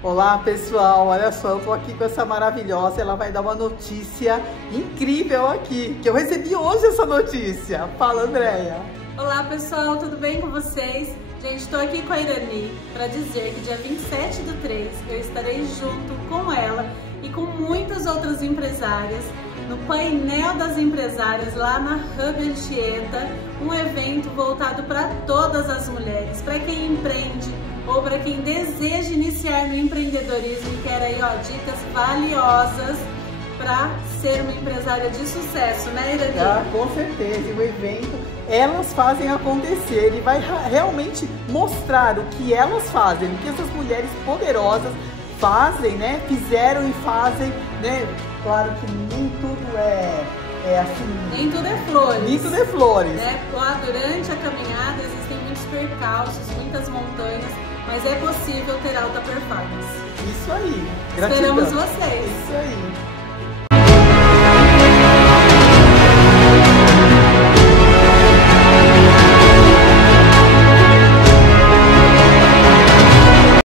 Olá pessoal, olha só, eu tô aqui com essa maravilhosa, ela vai dar uma notícia incrível aqui, que eu recebi hoje essa notícia. Fala, Andréia. Olá pessoal, tudo bem com vocês? Gente, estou aqui com a Irani para dizer que dia 27/3 eu estarei junto com ela e com muitas outras empresárias no painel das empresárias lá na Hub Anchieta, um evento voltado para todas as mulheres, para quem empreende ou para quem deseja iniciar no empreendedorismo e quer aí, ó, dicas valiosas para ser uma empresária de sucesso, né, Irani? Ah, com certeza, e o evento elas fazem acontecer, ele vai realmente mostrar o que elas fazem, o que essas mulheres poderosas fazem, né, fizeram e fazem, né, claro que nem tudo é assim... Nem tudo é flores. Nem tudo é flores. Né? Lá durante a caminhada existem muitos percalços, muitas montanhas, mas é possível ter alta performance. Isso aí. Gratidão. Esperamos vocês.